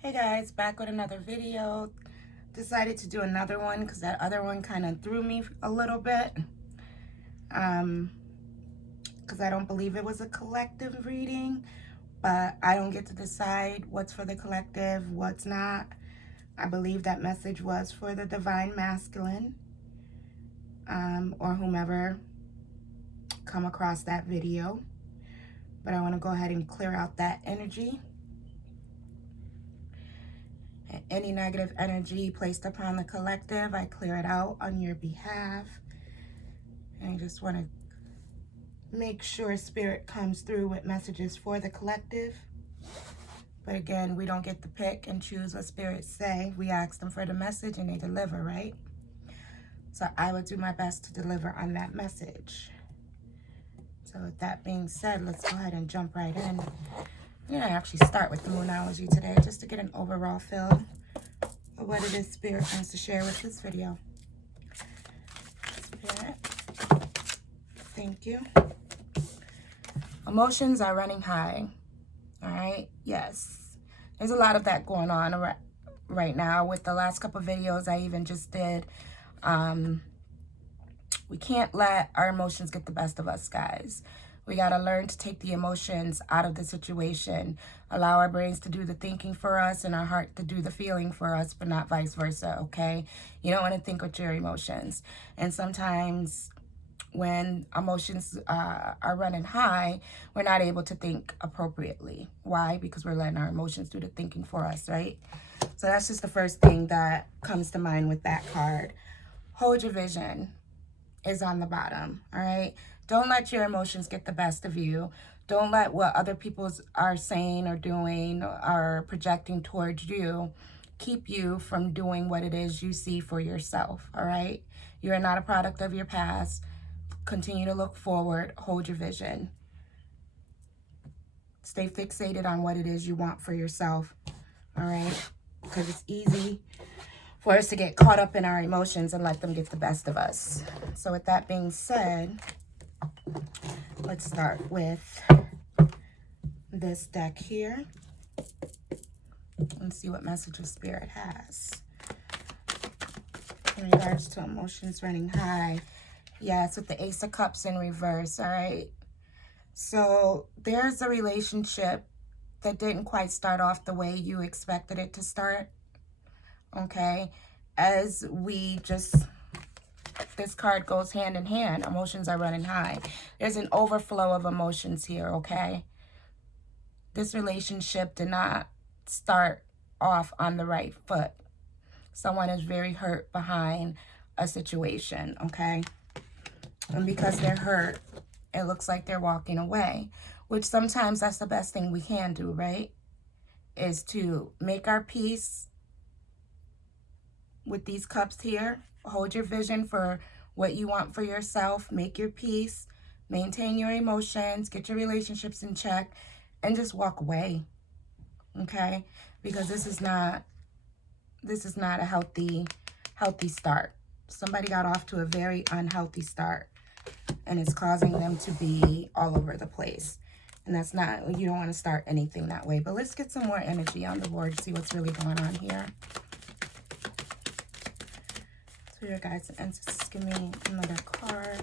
Hey guys, back with another video. Decided to do another one because that other one kind of threw me a little bit. Because I don't believe it was a collective reading, but I don't get to decide what's for the collective, what's not. I believe that message was for the divine masculine, or whomever come across that video. But I want to go ahead and clear out that energy. Any negative energy placed upon the collective, I clear it out on your behalf. And I just want to make sure Spirit comes through with messages for the collective. But again, we don't get to pick and choose what spirits say. We ask them for the message and they deliver, right? So I will do my best to deliver on that message. So with that being said, let's go ahead and jump right in. I'm going to actually start with the Moonology today just to get an overall feel of what it is Spirit wants to share with this video. Spirit, thank you. Emotions are running high. All right, yes. There's a lot of that going on right now. With the last couple of videos I even just did, we can't let our emotions get the best of us, guys. We got to learn to take the emotions out of the situation, allow our brains to do the thinking for us and our heart to do the feeling for us, but not vice versa, okay? You don't want to think with your emotions. And sometimes when emotions are running high, we're not able to think appropriately. Why? Because we're letting our emotions do the thinking for us, right? So that's just the first thing that comes to mind with that card. Hold your vision is on the bottom, all right? Don't let your emotions get the best of you. Don't let what other people are saying or doing or projecting towards you keep you from doing what it is you see for yourself, all right? You are not a product of your past. Continue to look forward. Hold your vision. Stay fixated on what it is you want for yourself, all right? Because it's easy for us to get caught up in our emotions and let them get the best of us. So with that being said, let's start with this deck here and see what message of Spirit has in regards to emotions running high. Yeah, it's with the Ace of Cups in reverse, all right? So there's a relationship that didn't quite start off the way you expected it to start, okay? As we just, this card goes hand in hand. Emotions are running high. There's an overflow of emotions here, okay? This relationship did not start off on the right foot. Someone is very hurt behind a situation, okay? And because they're hurt, it looks like they're walking away, which sometimes that's the best thing we can do, right? Is to make our peace with these cups here. Hold your vision for what you want for yourself. Make your peace. Maintain your emotions. Get your relationships in check. And just walk away, okay? Because this is not a healthy start. Somebody got off to a very unhealthy start, and it's causing them to be all over the place. And that's not, you don't want to start anything that way. But let's get some more energy on the board to see what's really going on here. So your guys and ancestors, give me another card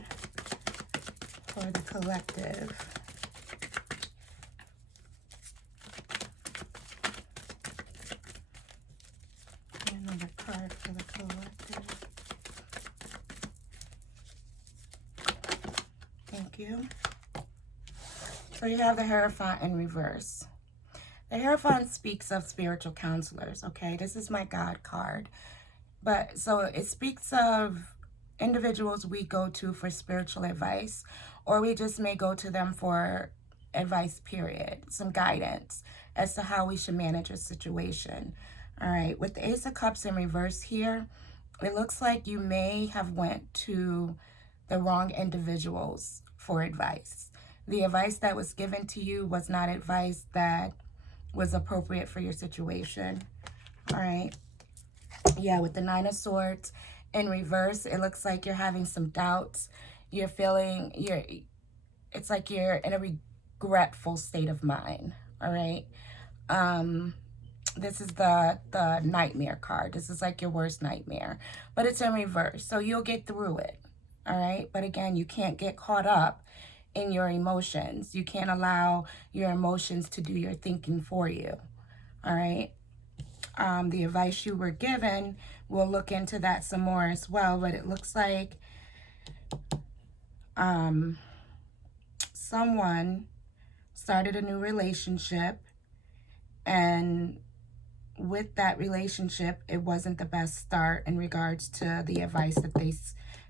for the collective. Another card for the collective. Thank you. So you have the Hierophant in reverse. The Hierophant speaks of spiritual counselors, okay? This is my God card. But so it speaks of individuals we go to for spiritual advice, or we just may go to them for advice, period, some guidance as to how we should manage a situation. All right, with the Ace of Cups in reverse here, it looks like you may have went to the wrong individuals for advice. The advice that was given to you was not advice that was appropriate for your situation. All right. Yeah, with the Nine of Swords in reverse, it looks like you're having some doubts. You're feeling, it's like you're in a regretful state of mind. All right. This is the nightmare card. This is like your worst nightmare, but it's in reverse. So you'll get through it. All right. But again, you can't get caught up in your emotions. You can't allow your emotions to do your thinking for you. All right. The advice you were given, we'll look into that some more as well. But it looks like someone started a new relationship, and with that relationship, it wasn't the best start in regards to the advice that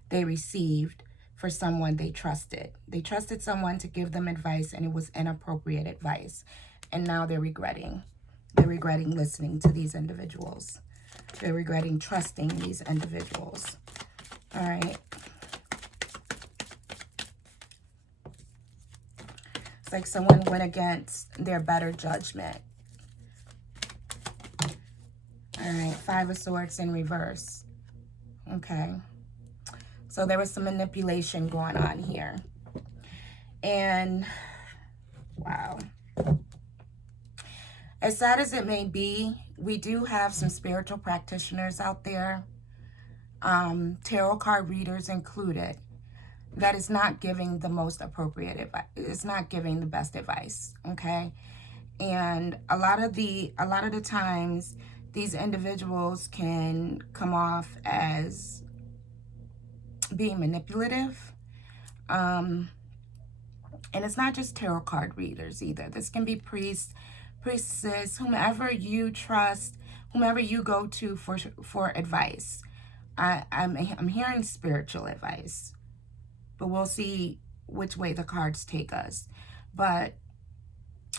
they received for someone they trusted. They trusted someone to give them advice, and it was inappropriate advice. And now they're regretting. They're regretting listening to these individuals. They're regretting trusting these individuals. All right. It's like someone went against their better judgment. All right, 5 of Swords in reverse. Okay. So there was some manipulation going on here. And, wow. As sad as it may be, we do have some spiritual practitioners out there, tarot card readers included, that is not giving the most appropriate advice. It's not giving the best advice, okay? And a lot of the times, these individuals can come off as being manipulative. And it's not just tarot card readers either. This can be priests, priestesses, whomever you trust, whomever you go to for advice. I'm hearing spiritual advice, but we'll see which way the cards take us. But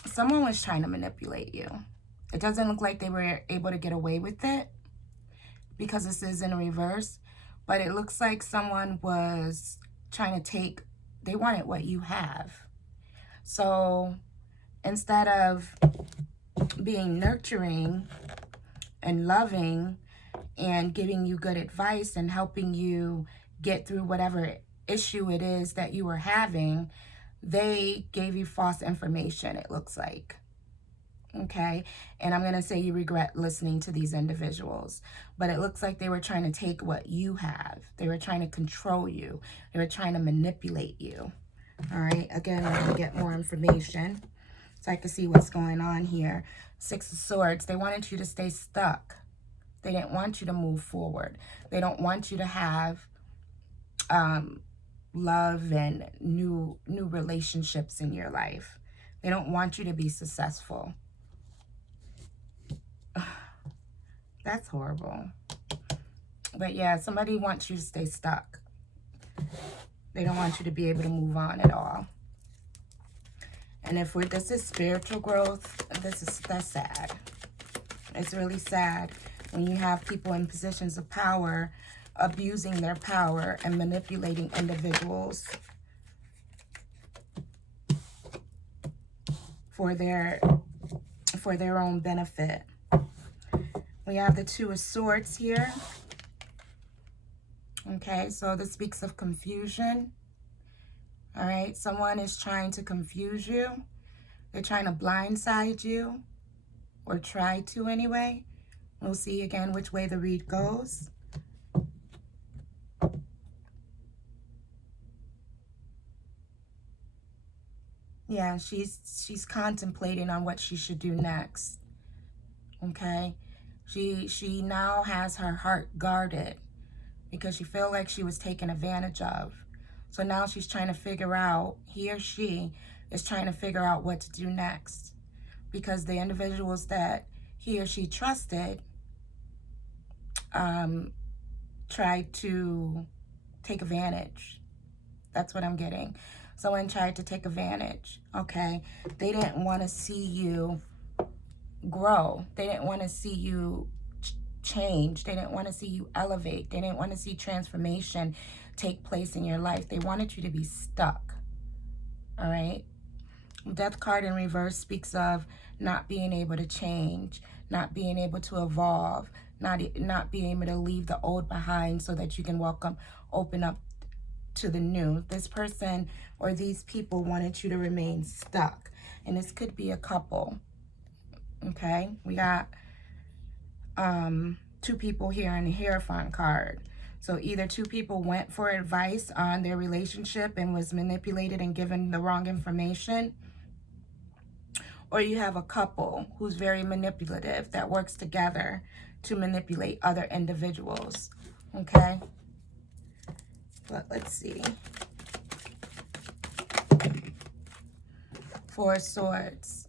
someone was trying to manipulate you. It doesn't look like they were able to get away with it because this is in reverse, but it looks like someone was trying to take, they wanted what you have. So instead of being nurturing and loving and giving you good advice and helping you get through whatever issue it is that you were having, they gave you false information, it looks like. Okay, and I'm going to say you regret listening to these individuals, but it looks like they were trying to take what you have. They were trying to control you. They were trying to manipulate you. All right, again, I'm going to get more information so I can see what's going on here. 6 of Swords, they wanted you to stay stuck. They didn't want you to move forward. They don't want you to have love and new relationships in your life. They don't want you to be successful. That's horrible. But yeah, somebody wants you to stay stuck. They don't want you to be able to move on at all. And if this is spiritual growth, that's sad. It's really sad when you have people in positions of power abusing their power and manipulating individuals for their own benefit. We have the 2 of Swords here. Okay, so this speaks of confusion. All right, someone is trying to confuse you. They're trying to blindside you, or try to anyway. We'll see again which way the read goes. Yeah, she's contemplating on what she should do next. Okay? She now has her heart guarded because she felt like she was taken advantage of. So now she's trying to figure out, he or she is trying to figure out what to do next, because the individuals that he or she trusted tried to take advantage. That's what I'm getting. Someone tried to take advantage, okay? They didn't want to see you grow. They didn't want to see you change. They didn't want to see you elevate. They didn't want to see transformation take place in your life. They wanted you to be stuck, all right? Death card in reverse speaks of not being able to change, not being able to evolve, not being able to leave the old behind so that you can open up to the new. This person or these people wanted you to remain stuck, and this could be a couple. Okay, we got two people here in the Hierophant card. So either two people went for advice on their relationship and was manipulated and given the wrong information, or you have a couple who's very manipulative that works together to manipulate other individuals, okay? But let's see. Four of Swords.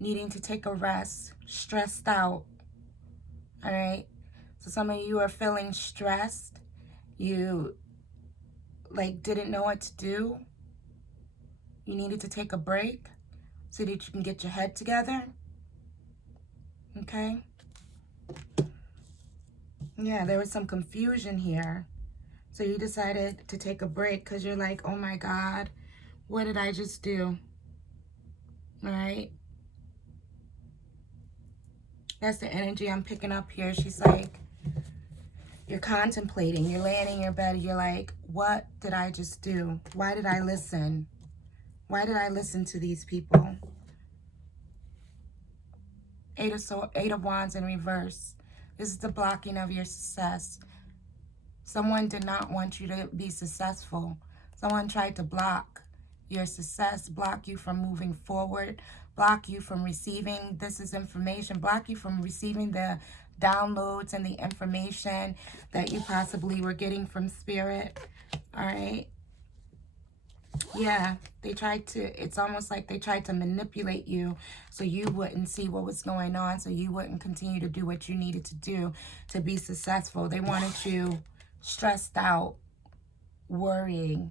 Needing to take a rest, stressed out, all right? So some of you are feeling stressed. You, like, didn't know what to do. You needed to take a break so that you can get your head together, okay? Yeah, there was some confusion here. So you decided to take a break because you're like, oh my God, what did I just do? All right? That's the energy I'm picking up here. She's like, you're contemplating. You're laying in your bed. You're like, what did I just do? Why did I listen? Why did I listen to these people? Eight of Wands in reverse. This is the blocking of your success. Someone did not want you to be successful. Someone tried to block your success, block you from moving forward, block you from receiving information, block you from receiving the downloads and the information that you possibly were getting from Spirit. All right. Yeah, it's almost like they tried to manipulate you so you wouldn't see what was going on, so you wouldn't continue to do what you needed to do to be successful. They wanted you stressed out, worrying,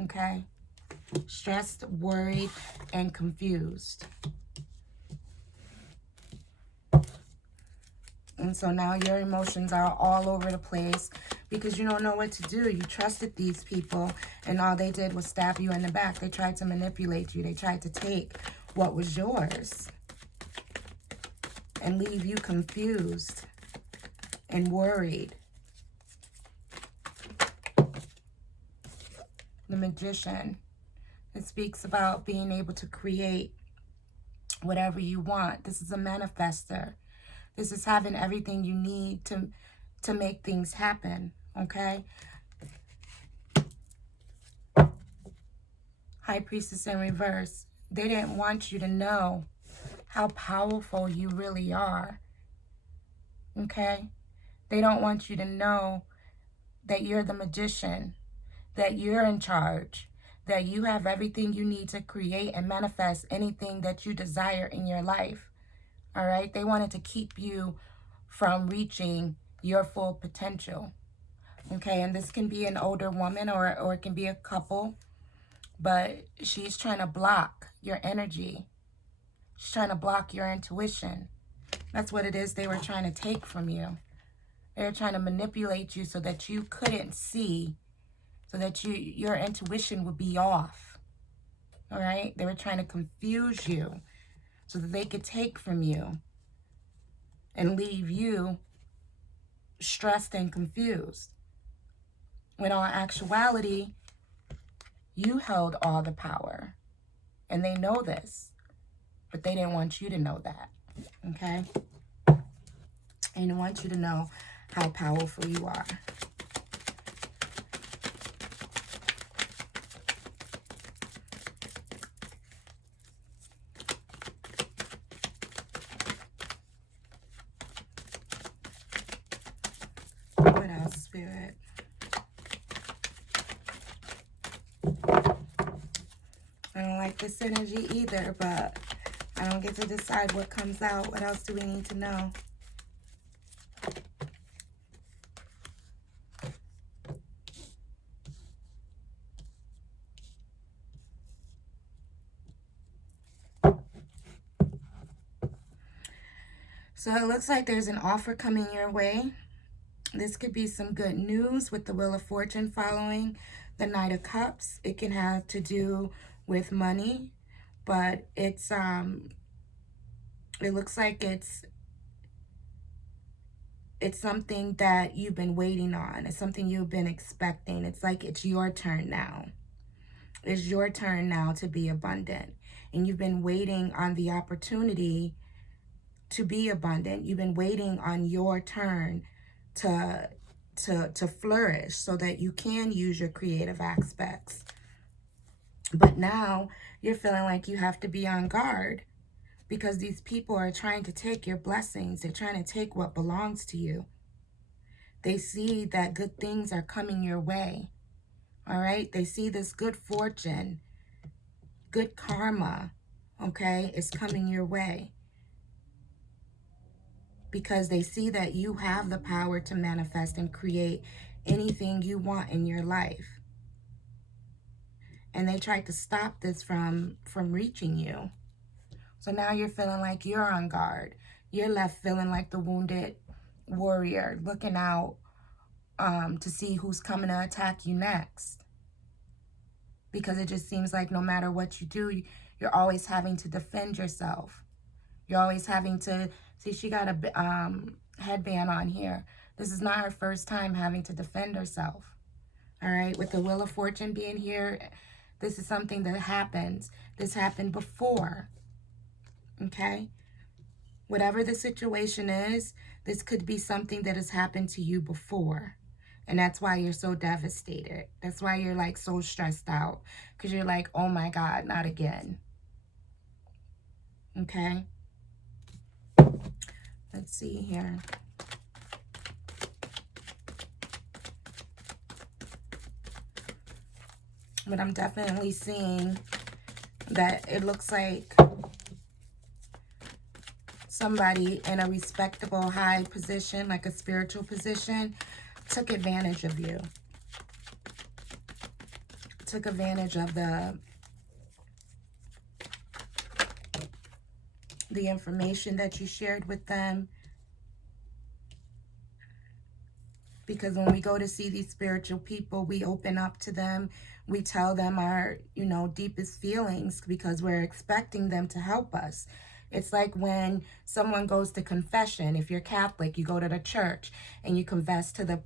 okay? Stressed, worried, and confused. And so now your emotions are all over the place because you don't know what to do. You trusted these people, and all they did was stab you in the back. They tried to manipulate you. They tried to take what was yours and leave you confused and worried. The Magician. It speaks about being able to create whatever you want. This is a manifester. This is having everything you need to make things happen, okay? High Priestess in reverse. They didn't want you to know how powerful you really are, okay? They don't want you to know that you're the magician, that you're in charge, that you have everything you need to create and manifest anything that you desire in your life. All right? They wanted to keep you from reaching your full potential. Okay? And this can be an older woman or it can be a couple. But she's trying to block your energy. She's trying to block your intuition. That's what it is they were trying to take from you. They were trying to manipulate you so that you couldn't see, so that your intuition would be off. All right? They were trying to confuse you so that they could take from you and leave you stressed and confused. When in actuality, you held all the power. And they know this. But they didn't want you to know that. Okay? They didn't want you to know how powerful you are. What else, Spirit? I don't like this energy either, but I don't get to decide what comes out. What else do we need to know? So it looks like there's an offer coming your way. This could be some good news with the Wheel of Fortune following the Knight of Cups. It can have to do with money, but it's it looks like it's something that you've been waiting on. It's something you've been expecting. It's like it's your turn now. It's your turn now to be abundant. And you've been waiting on the opportunity to be abundant. You've been waiting on your turn to flourish so that you can use your creative aspects. But now you're feeling like you have to be on guard because these people are trying to take your blessings. They're trying to take what belongs to you. They see that good things are coming your way. All right? They see this good fortune, good karma, okay, is coming your way. Because they see that you have the power to manifest and create anything you want in your life. And they tried to stop this from reaching you. So now you're feeling like you're on guard. You're left feeling like the wounded warrior, looking out to see who's coming to attack you next. Because it just seems like no matter what you do, you're always having to defend yourself. You're always having to, see, she got a headband on here. This is not her first time having to defend herself. All right, with the Wheel of Fortune being here, this is something that happens. This happened before, okay? Whatever the situation is, this could be something that has happened to you before. And that's why you're so devastated. That's why you're like so stressed out. Because you're like, oh my God, not again. Okay? Let's see here. But I'm definitely seeing that it looks like somebody in a respectable high position, like a spiritual position, took advantage of you. Took advantage of the information that you shared with them. Because when we go to see these spiritual people, we open up to them. We tell them our, deepest feelings because we're expecting them to help us. It's like when someone goes to confession. If you're Catholic, you go to the church and you confess to the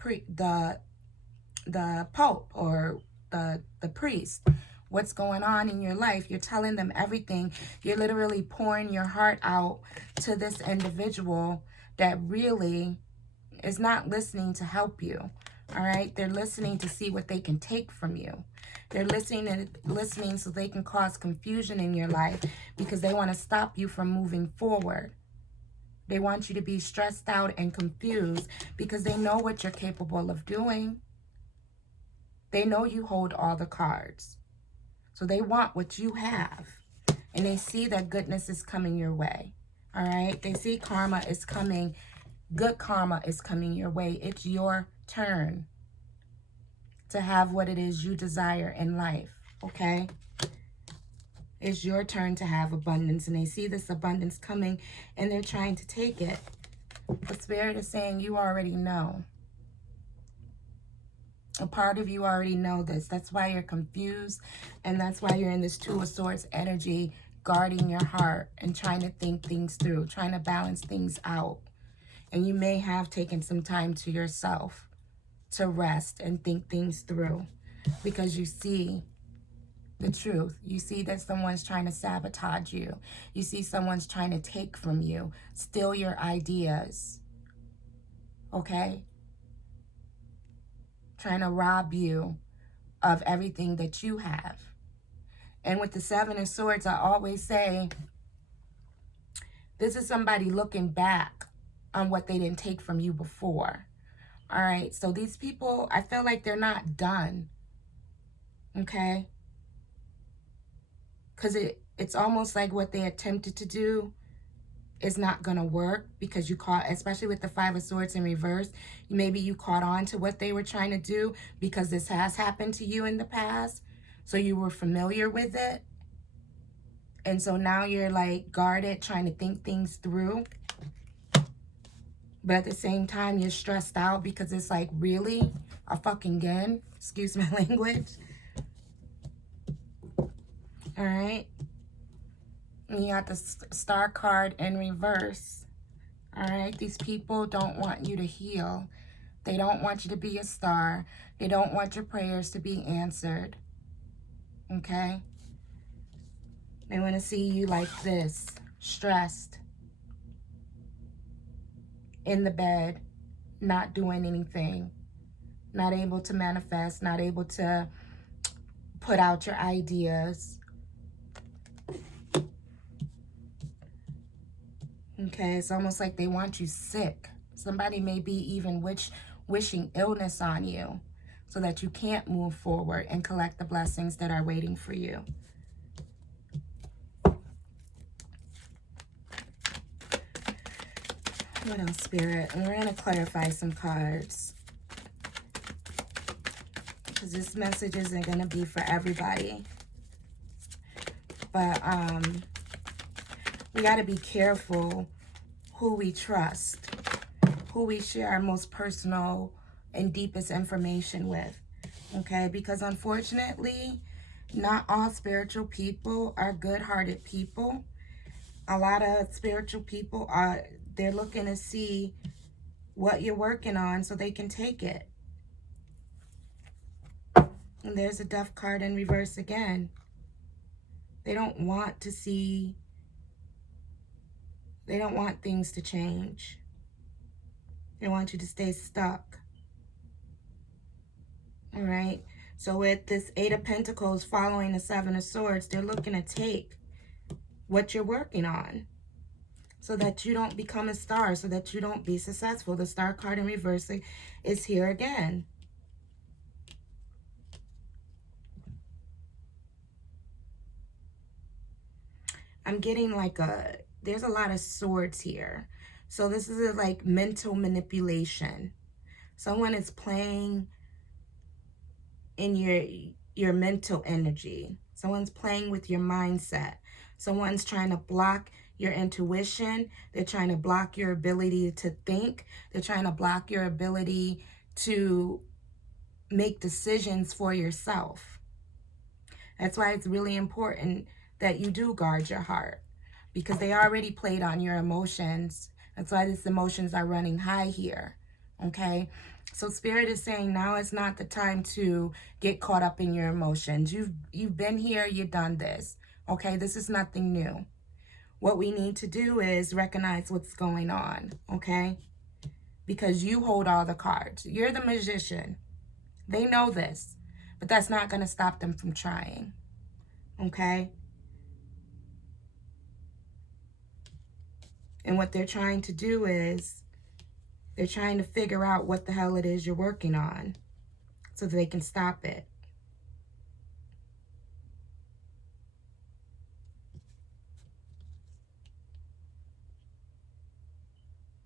Pope or the priest. What's going on in your life? You're telling them everything. You're literally pouring your heart out to this individual that really is not listening to help you. All right? They're listening to see what they can take from you. They're listening so they can cause confusion in your life because they want to stop you from moving forward. They want you to be stressed out and confused because they know what you're capable of doing. They know you hold all the cards. So they want what you have. And they see that goodness is coming your way. All right? They see karma is coming. Good karma is coming your way. It's your turn to have what it is you desire in life, okay? It's your turn to have abundance, and they see this abundance coming, and they're trying to take it. But Spirit is saying you already know. A part of you already know this. That's why you're confused, and that's why you're in this Two of Swords energy, guarding your heart and trying to think things through, trying to balance things out. And you may have taken some time to yourself to rest and think things through because you see the truth. You see that someone's trying to sabotage you. You see someone's trying to take from you, steal your ideas, okay? Trying to rob you of everything that you have. And with the Seven of Swords, I always say, this is somebody looking back on what they didn't take from you before. All right, so these people, I feel like they're not done, okay? Because it's almost like what they attempted to do is not going to work because you caught, especially with the Five of Swords in reverse, maybe you caught on to what they were trying to do because this has happened to you in the past, so you were familiar with it. And so now you're like guarded, trying to think things through. But at the same time, you're stressed out because it's like, really? A fucking again? Excuse my language. All right. And you got the Star card in reverse. All right. These people don't want you to heal. They don't want you to be a star. They don't want your prayers to be answered. Okay? They want to see you like this, stressed. in the bed, not doing anything, not able to manifest, not able to put out your ideas. Okay, it's almost like they want you sick. Somebody may be even wishing illness on you so that you can't move forward and collect the blessings that are waiting for you. What else, Spirit? And we're going to clarify some cards, because this message isn't going to be for everybody. But we got to be careful who we trust, who we share our most personal and deepest information with. Okay? Because unfortunately, not all spiritual people are good-hearted people. A lot of spiritual people they're looking to see what you're working on so they can take it. And there's a Death card in reverse again. They don't want to see, they don't want things to change. They want you to stay stuck. All right? So with this Eight of Pentacles following the Seven of Swords, they're looking to take what you're working on so that you don't become a star, so that you don't be successful. The Star card in reverse is here again. I'm getting like there's a lot of swords here. So this is like mental manipulation. Someone is playing in your mental energy. Someone's playing with your mindset. Someone's trying to block your intuition. They're trying to block your ability to think. They're trying to block your ability to make decisions for yourself. That's why it's really important that you do guard your heart, because they already played on your emotions. That's why these emotions are running high here. Okay? So Spirit is saying now is not the time to get caught up in your emotions. You've been here, you've done this. Okay? This is nothing new. What we need to do is recognize what's going on. Okay? Because you hold all the cards. You're the magician. They know this. But that's not going to stop them from trying. Okay? And what they're trying to do is they're trying to figure out what the hell it is you're working on so that they can stop it.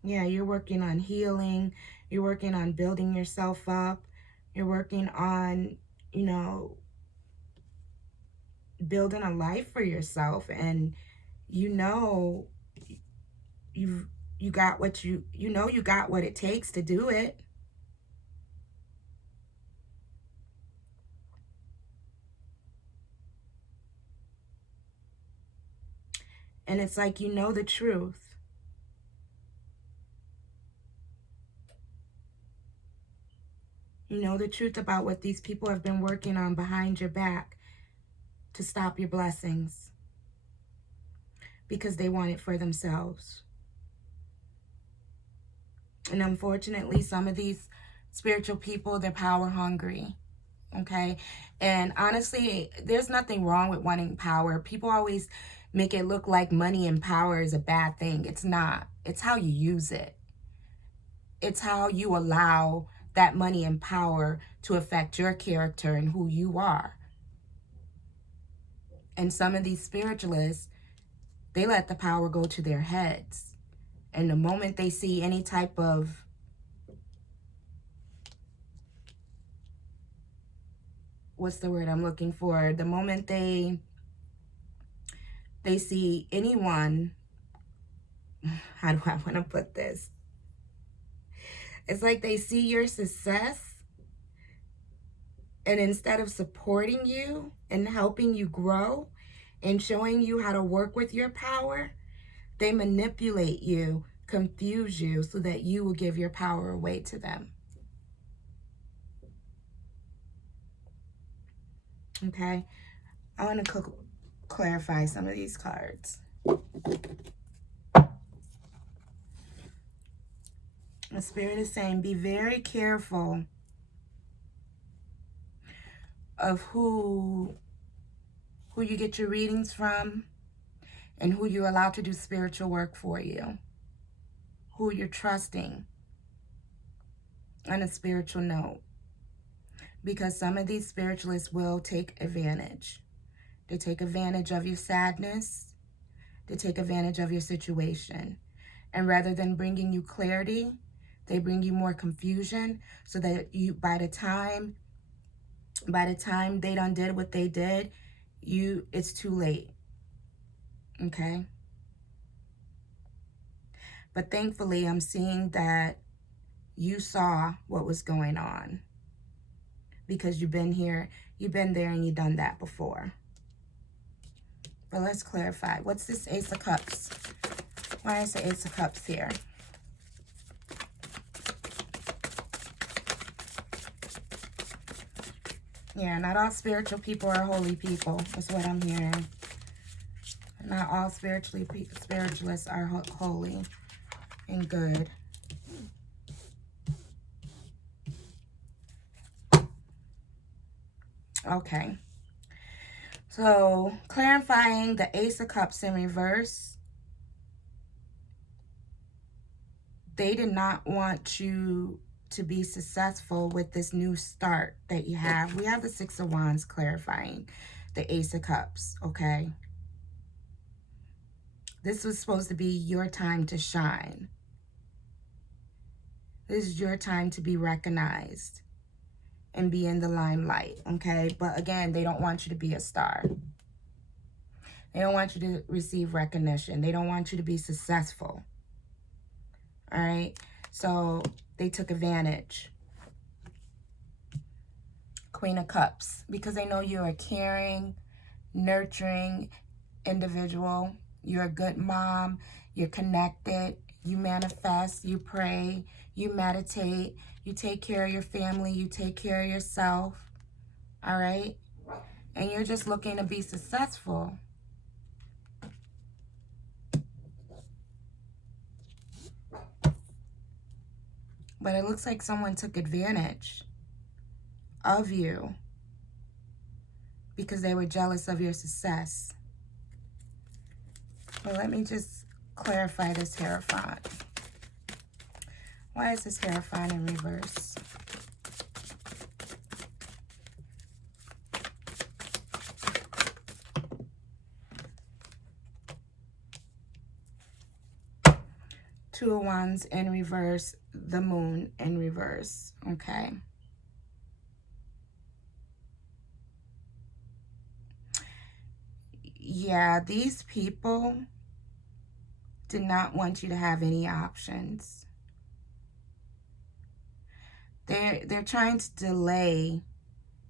Yeah, you're working on healing. You're working on building yourself up. You're working on, you know, building a life for yourself. And you know you got what you got what it takes to do it. And it's like you know the truth. You know the truth about what these people have been working on behind your back to stop your blessings, because they want it for themselves. And unfortunately, some of these spiritual people, they're power hungry. Okay? And honestly, there's nothing wrong with wanting power. People always make it look like money and power is a bad thing. It's not. It's how you use it. It's how you allow that money and power to affect your character and who you are. And some of these spiritualists, they let the power go to their heads. And the moment they see any type of what's the word I'm looking for? The moment they see anyone, how do I want to put this? It's like they see your success, and instead of supporting you and helping you grow and showing you how to work with your power, they manipulate you, confuse you, so that you will give your power away to them. Okay? I want to clarify some of these cards. The Spirit is saying, be very careful of who you get your readings from and who you allow to do spiritual work for you, who you're trusting on a spiritual note. Because some of these spiritualists will take advantage. They take advantage of your sadness. They take advantage of your situation. And rather than bringing you clarity, they bring you more confusion, so that you, by the time they done did what they did, it's too late. Okay? But thankfully, I'm seeing that you saw what was going on, because you've been here, you've been there, and you've done that before. But let's clarify. What's this Ace of Cups? Why is the Ace of Cups here? Yeah, not all spiritual people are holy people. That's what I'm hearing. Not all spiritualists are holy and good. Okay. So, clarifying the Ace of Cups in reverse. They did not want you to be successful with this new start that you have. We have the Six of Wands clarifying the Ace of Cups, okay? This was supposed to be your time to shine. This is your time to be recognized and be in the limelight, okay? But again, they don't want you to be a star. They don't want you to receive recognition. They don't want you to be successful. All right? So they took advantage. Queen of Cups. Because they know you're a caring, nurturing individual. You're a good mom. You're connected. You manifest. You pray. You meditate. You take care of your family. You take care of yourself. All right? And you're just looking to be successful. But it looks like someone took advantage of you because they were jealous of your success. Well, let me just clarify this Hierophant. Why is this Hierophant in reverse? Two of Wands in reverse, the Moon in reverse, okay? Yeah, these people did not want you to have any options. They're trying to delay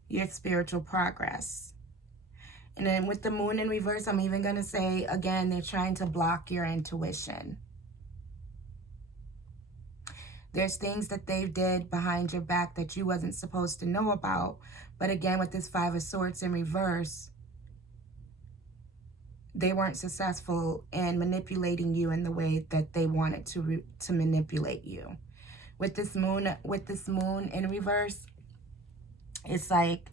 your spiritual progress. And then with the Moon in reverse, I'm even going to say, again, they're trying to block your intuition. There's things that they did behind your back that you wasn't supposed to know about. But again, with this Five of Swords in reverse, they weren't successful in manipulating you in the way that they wanted to manipulate you. With this moon in reverse, it's like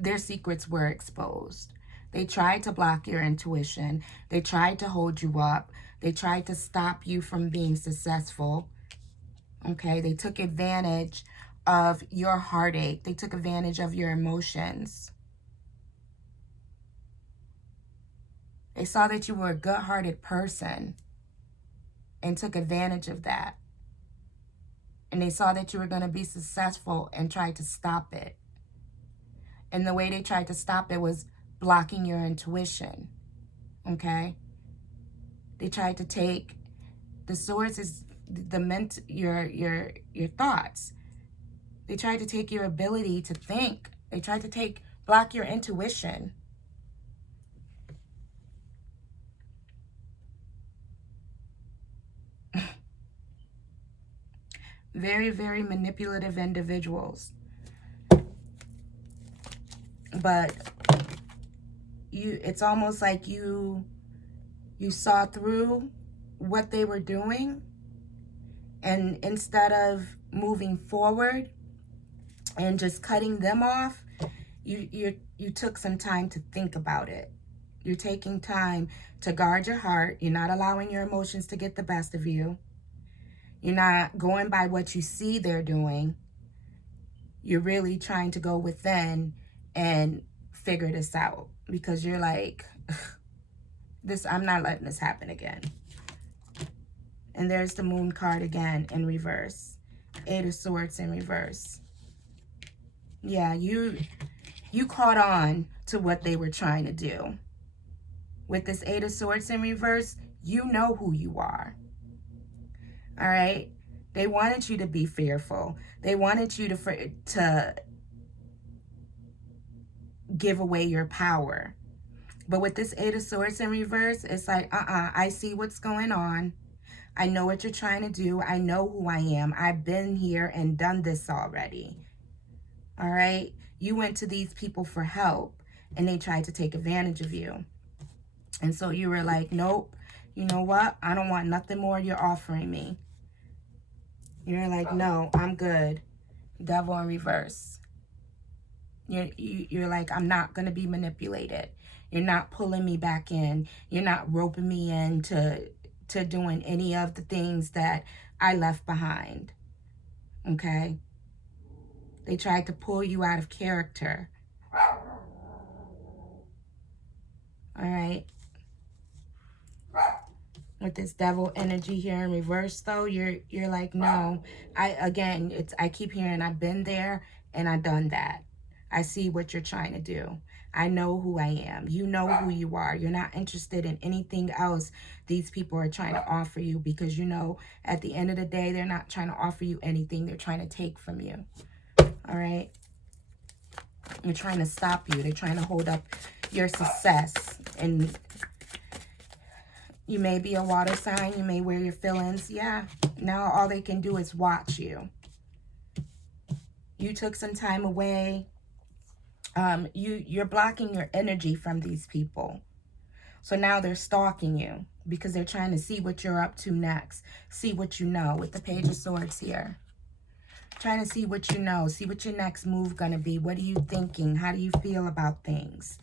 their secrets were exposed. They tried to block your intuition. They tried to hold you up. They tried to stop you from being successful. Okay, they took advantage of your heartache. They took advantage of your emotions. They saw that you were a good-hearted person and took advantage of that. And they saw that you were going to be successful and tried to stop it. And the way they tried to stop it was blocking your intuition. Okay? They tried to take the swords is your thoughts. They tried to take your ability to think. They tried to block your intuition. Very, very manipulative individuals. But it's almost like you saw through what they were doing, And instead of moving forward and just cutting them off, you took some time to think about it. You're taking time to guard your heart. You're not allowing your emotions to get the best of you. You're not going by what you see they're doing. You're really trying to go within and figure this out, because you're like, I'm not letting this happen again. And there's the Moon card again in reverse. Eight of Swords in reverse. Yeah, you caught on to what they were trying to do. With this Eight of Swords in reverse, you know who you are. All right? They wanted you to be fearful. They wanted you to give away your power. But with this Eight of Swords in reverse, it's like, I see what's going on. I know what you're trying to do. I know who I am. I've been here and done this already. All right? You went to these people for help, and they tried to take advantage of you. And so you were like, nope, you know what? I don't want nothing more you're offering me. You're like, no, I'm good. Devil in reverse. You're like, I'm not going to be manipulated. You're not pulling me back in. You're not roping me into doing any of the things that I left behind. Okay? They tried to pull you out of character. All right? With this devil energy here in reverse, though, you're like, no. I keep hearing, I've been there and I've done that. I see what you're trying to do. I know who I am. You know who you are. You're not interested in anything else these people are trying to offer you, because you know at the end of the day, they're not trying to offer you anything. They're trying to take from you. All right? They're trying to stop you. They're trying to hold up your success. And you may be a water sign. You may wear your feelings. Yeah. Now all they can do is watch you. You took some time away. You're blocking your energy from these people. So now they're stalking you because they're trying to see what you're up to next. See what you know with the Page of Swords here. Trying to see what you know. See what your next move going to be. What are you thinking? How do you feel about things?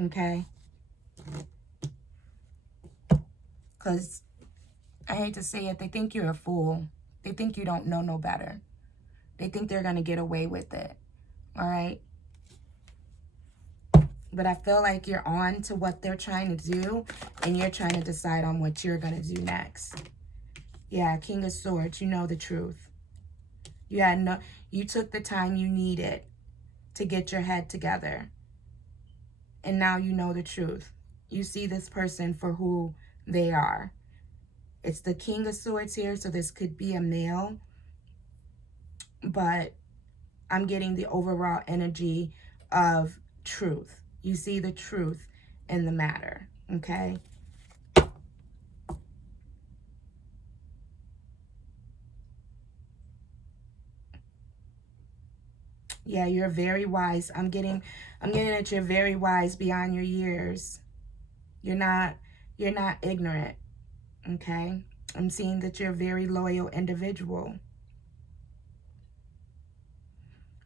Okay? Because I hate to say it, they think you're a fool. They think you don't know no better. They think they're going to get away with it. All right? But I feel like you're on to what they're trying to do, and you're trying to decide on what you're going to do next. Yeah, King of Swords, you know the truth. You took the time you needed to get your head together. And now you know the truth. You see this person for who they are. It's the King of Swords here, so this could be a male. But I'm getting the overall energy of truth. You see the truth in the matter, okay? Yeah, you're very wise. I'm getting that you're very wise beyond your years. You're not ignorant, okay? I'm seeing that you're a very loyal individual.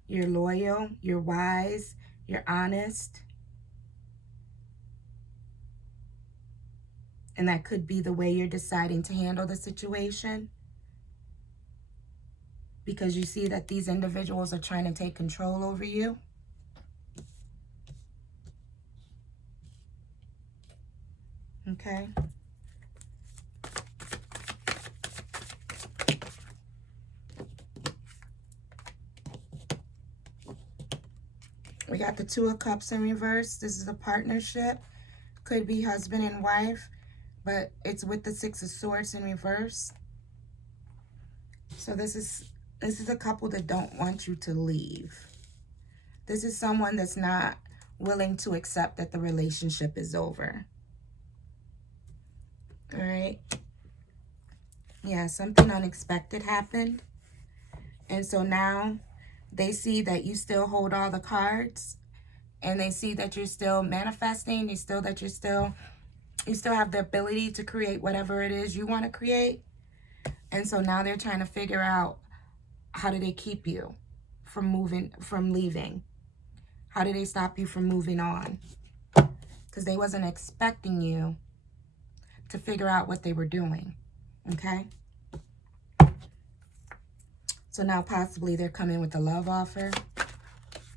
You're loyal, you're wise, you're honest. And that could be the way you're deciding to handle the situation. Because you see that these individuals are trying to take control over you. Okay. We got the Two of Cups in reverse. This is a partnership. Could be husband and wife, but it's with the Six of Swords in reverse. So this is a couple that don't want you to leave. This is someone that's not willing to accept that the relationship is over. All right. Yeah, something unexpected happened. And so now they see that you still hold all the cards, and they see that you're still manifesting. You still have the ability to create whatever it is you want to create. And so now they're trying to figure out, how do they keep you from leaving? How do they stop you from moving on? Because they wasn't expecting you to figure out what they were doing. Okay? So now possibly they're coming with a love offer,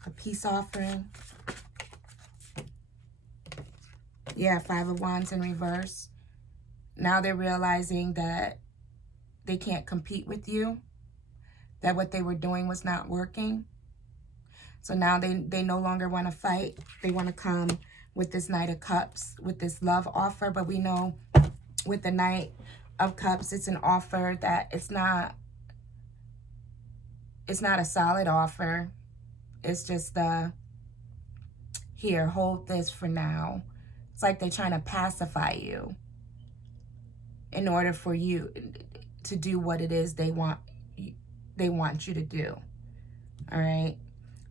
a peace offering. Yeah, Five of Wands in reverse. Now they're realizing that they can't compete with you, that what they were doing was not working. So now they no longer want to fight. They want to come with this Knight of Cups, with this love offer. But we know with the Knight of Cups, it's an offer that it's not a solid offer. It's just here, hold this for now. It's like they're trying to pacify you in order for you to do what it is they want you to do. All right?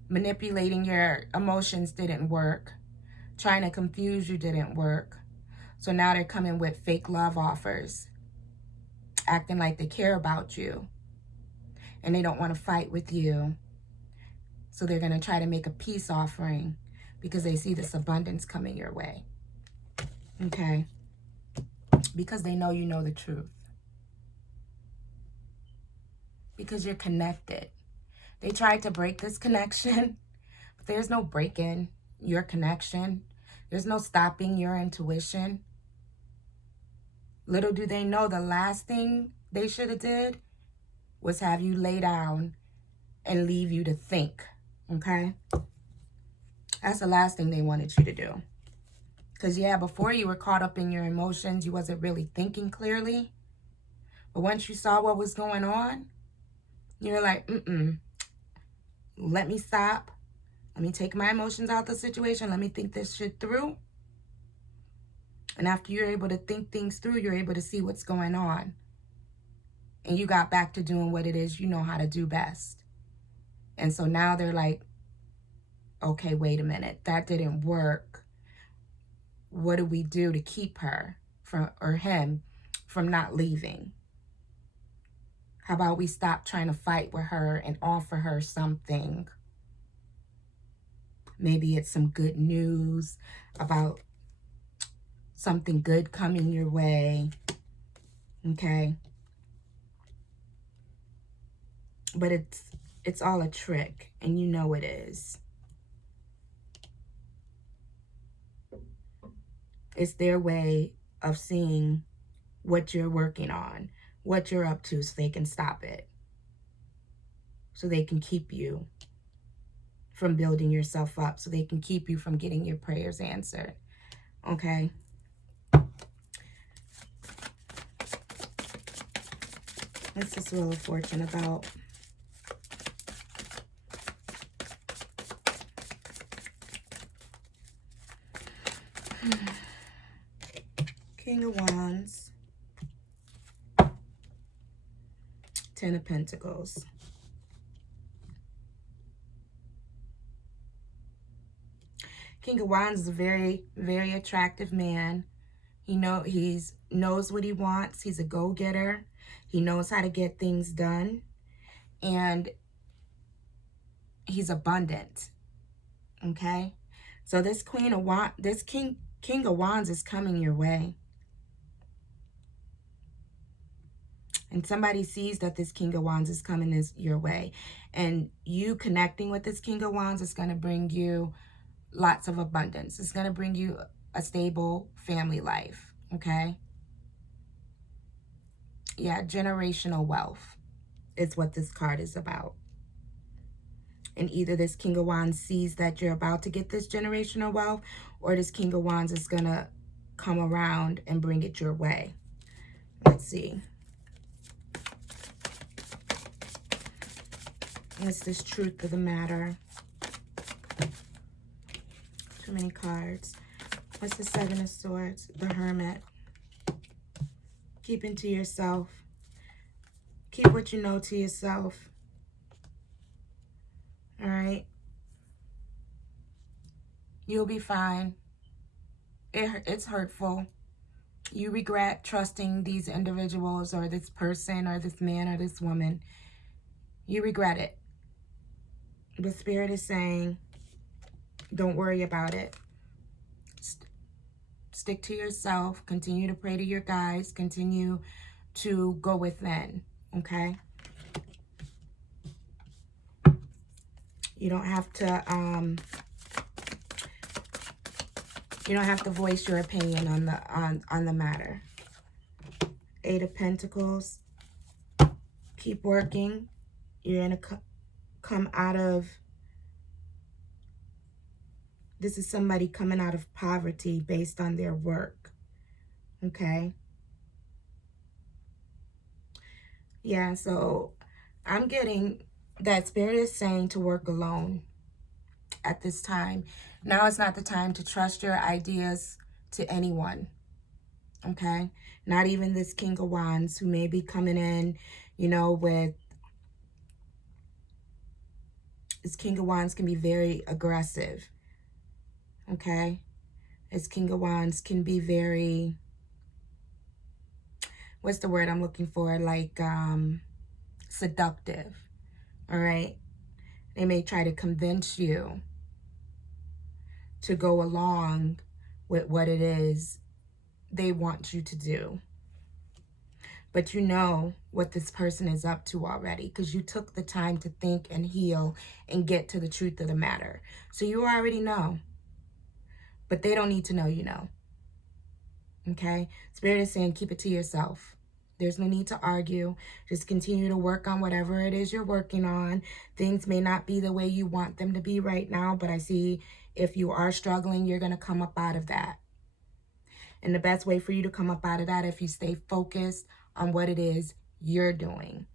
Manipulating your emotions didn't work. Trying to confuse you didn't work. So now they're coming with fake love offers, acting like they care about you and they don't want to fight with you. So they're going to try to make a peace offering because they see this abundance coming your way. Okay? Because they know you know the truth. Because you're connected. They tried to break this connection, but there's no breaking your connection. There's no stopping your intuition. Little do they know the last thing they should have did was have you lay down and leave you to think, okay? That's the last thing they wanted you to do. Because, yeah, before you were caught up in your emotions, you wasn't really thinking clearly. But once you saw what was going on, you're like, let me stop. Let me take my emotions out of the situation. Let me think this shit through. And after you're able to think things through, you're able to see what's going on. And you got back to doing what it is you know how to do best. And so now they're like, okay, wait a minute. That didn't work. What do we do to keep her or him from not leaving? How about we stop trying to fight with her and offer her something? Maybe it's some good news about something good coming your way. Okay? But it's all a trick, and you know it is. It's their way of seeing what you're working on, what you're up to, so they can stop it. So they can keep you from building yourself up, so they can keep you from getting your prayers answered. Okay? What's this Wheel of Fortune about? King of Wands. Ten of Pentacles. King of Wands is a very, very attractive man. He knows what he wants. He's a go-getter. He knows how to get things done. And he's abundant. Okay? So this King of Wands is coming your way. And somebody sees that this King of Wands is coming your way. And you connecting with this King of Wands is going to bring you lots of abundance. It's going to bring you a stable family life. Okay? Yeah, generational wealth is what this card is about. And either this King of Wands sees that you're about to get this generational wealth, or this King of Wands is going to come around and bring it your way. Let's see. What's this truth of the matter? Too many cards. What's the Seven of Swords? The Hermit. Keeping to yourself. Keep what you know to yourself. All right? You'll be fine. It's hurtful. You regret trusting these individuals or this person or this man or this woman. You regret it. The Spirit is saying, don't worry about it. Stick to yourself. Continue to pray to your guides. Continue to go within, okay? You don't have to voice your opinion on the matter. 8 of Pentacles. Keep working. You're going to come out of, this is somebody coming out of poverty based on their work. Okay? Yeah, so I'm getting that Spirit is saying to work alone at this time. Now is not the time to trust your ideas to anyone. Okay? Not even this King of Wands who may be coming in, you know, with... This King of Wands can be very aggressive. Okay? This King of Wands can be very... What's the word I'm looking for? Like, seductive. All right? They may try to convince you to go along with what it is they want you to do. But you know what this person is up to already because you took the time to think and heal and get to the truth of the matter. So you already know. But they don't need to know you know. Okay? Spirit is saying keep it to yourself. There's no need to argue. Just continue to work on whatever it is you're working on. Things may not be the way you want them to be right now, but I see if you are struggling, you're going to come up out of that. And the best way for you to come up out of that, if you stay focused on what it is you're doing.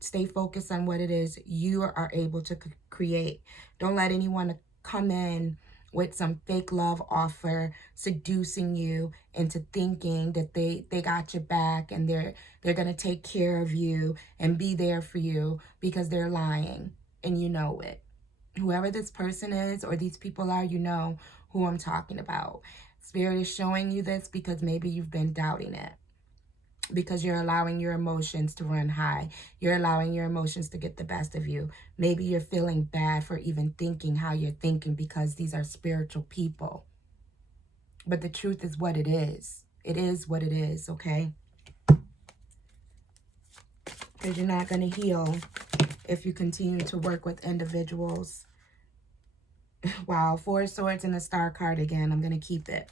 Stay focused on what it is you are able to create. Don't let anyone come in with some fake love offer, seducing you into thinking that they got your back and they're going to take care of you and be there for you because they're lying and you know it. Whoever this person is or these people are, you know who I'm talking about. Spirit is showing you this because maybe you've been doubting it. Because you're allowing your emotions to run high. You're allowing your emotions to get the best of you. Maybe you're feeling bad for even thinking how you're thinking because these are spiritual people. But the truth is what it is. It is what it is, okay? Because you're not going to heal if you continue to work with individuals. Wow, 4 of Swords and the Star card again. I'm going to keep it.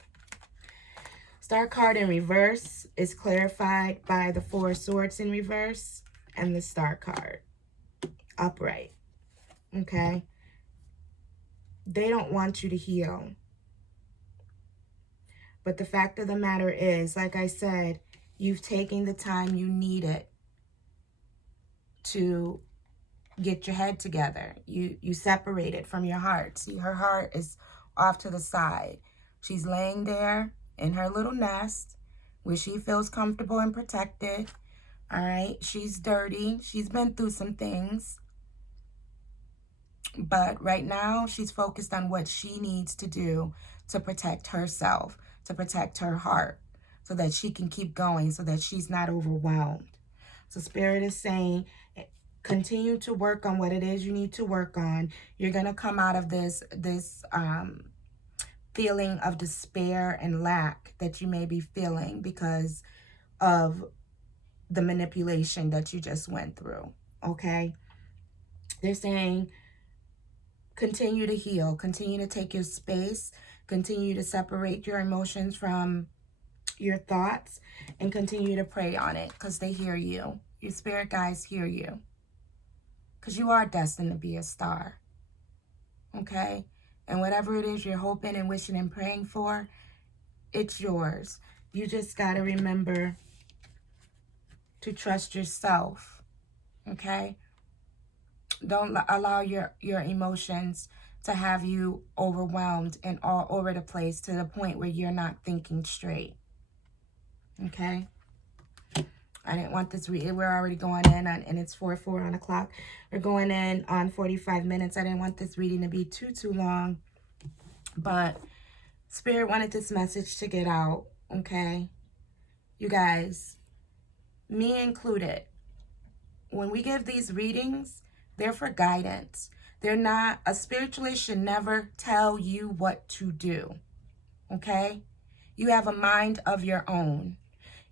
Star card in reverse is clarified by the 4 of Swords in reverse and the Star card upright. Okay? They don't want you to heal. But the fact of the matter is, like I said, you've taken the time you needed to get your head together. You separated from your heart. See, her heart is off to the side. She's laying there in her little nest where she feels comfortable and protected. All right? She's dirty. She's been through some things. But right now, she's focused on what she needs to do to protect herself, to protect her heart, so that she can keep going, so that she's not overwhelmed. So Spirit is saying, continue to work on what it is you need to work on. You're going to come out of this feeling of despair and lack that you may be feeling because of the manipulation that you just went through, okay? They're saying continue to heal, continue to take your space, continue to separate your emotions from your thoughts, and continue to pray on it because they hear you. Your spirit guides hear you because you are destined to be a star, okay? And whatever it is you're hoping and wishing and praying for, it's yours. You just got to remember to trust yourself, okay? Don't allow your emotions to have you overwhelmed and all over the place to the point where you're not thinking straight, okay? I didn't want this read. We're already going in on, and it's 4:04 on the clock. We're going in on 45 minutes. I didn't want this reading to be too long, but Spirit wanted this message to get out, okay? You guys, me included, when we give these readings, they're for guidance. They're not, a spiritualist should never tell you what to do, okay? You have a mind of your own.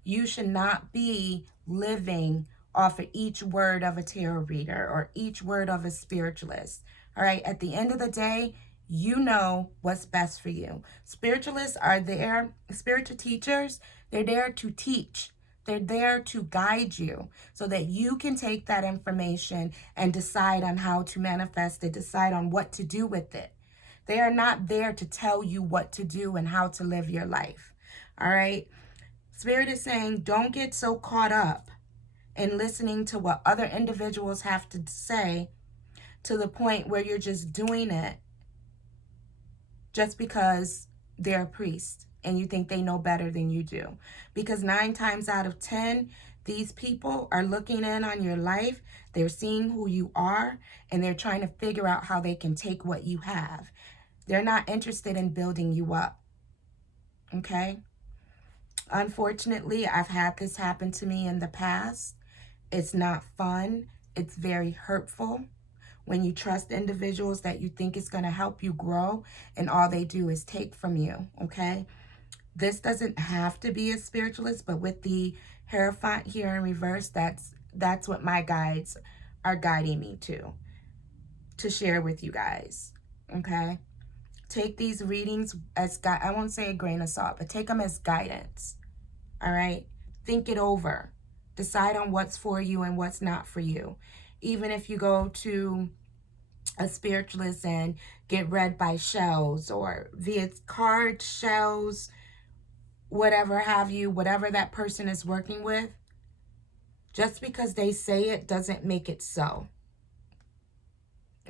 You should not be living off of each word of a tarot reader or each word of a spiritualist. All right, at the end of the day, you know what's best for you. Spiritualists are there, spiritual teachers, they're there to teach. They're there to guide you so that you can take that information and decide on how to manifest it, decide on what to do with it. They are not there to tell you what to do and how to live your life. All right. Spirit is saying, don't get so caught up in listening to what other individuals have to say to the point where you're just doing it just because they're a priest and you think they know better than you do. Because 9 times out of 10, these people are looking in on your life. They're seeing who you are, and they're trying to figure out how they can take what you have. They're not interested in building you up. Okay? Unfortunately, I've had this happen to me in the past. It's not fun. It's very hurtful when you trust individuals that you think is going to help you grow, and all they do is take from you, okay? This doesn't have to be a spiritualist, but with the Hierophant here in reverse, that's what my guides are guiding me to share with you guys, okay? Take these readings as, I won't say a grain of salt, but take them as guidance, all right? Think it over. Decide on what's for you and what's not for you. Even if you go to a spiritualist and get read by shells or via card shells, whatever have you, whatever that person is working with, just because they say it doesn't make it so.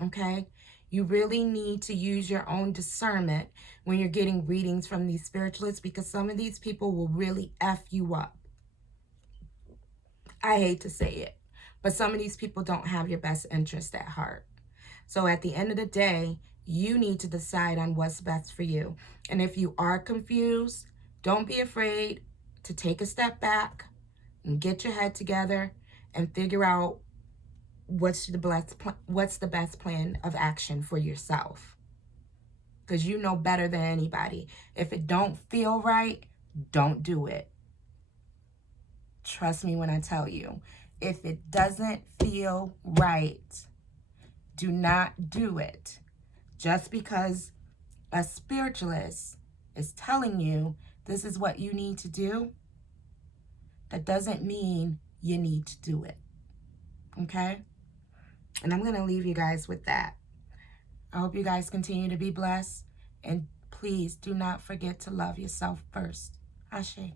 Okay? You really need to use your own discernment when you're getting readings from these spiritualists, because some of these people will really F you up. I hate to say it, but some of these people don't have your best interest at heart. So at the end of the day, you need to decide on what's best for you. And if you are confused, don't be afraid to take a step back and get your head together and figure out what's the best plan of action for yourself. Because you know better than anybody. If it don't feel right, don't do it. Trust me when I tell you, if it doesn't feel right, do not do it. Just because a spiritualist is telling you this is what you need to do, that doesn't mean you need to do it. Okay? And I'm going to leave you guys with that. I hope you guys continue to be blessed. And please do not forget to love yourself first. Ashe.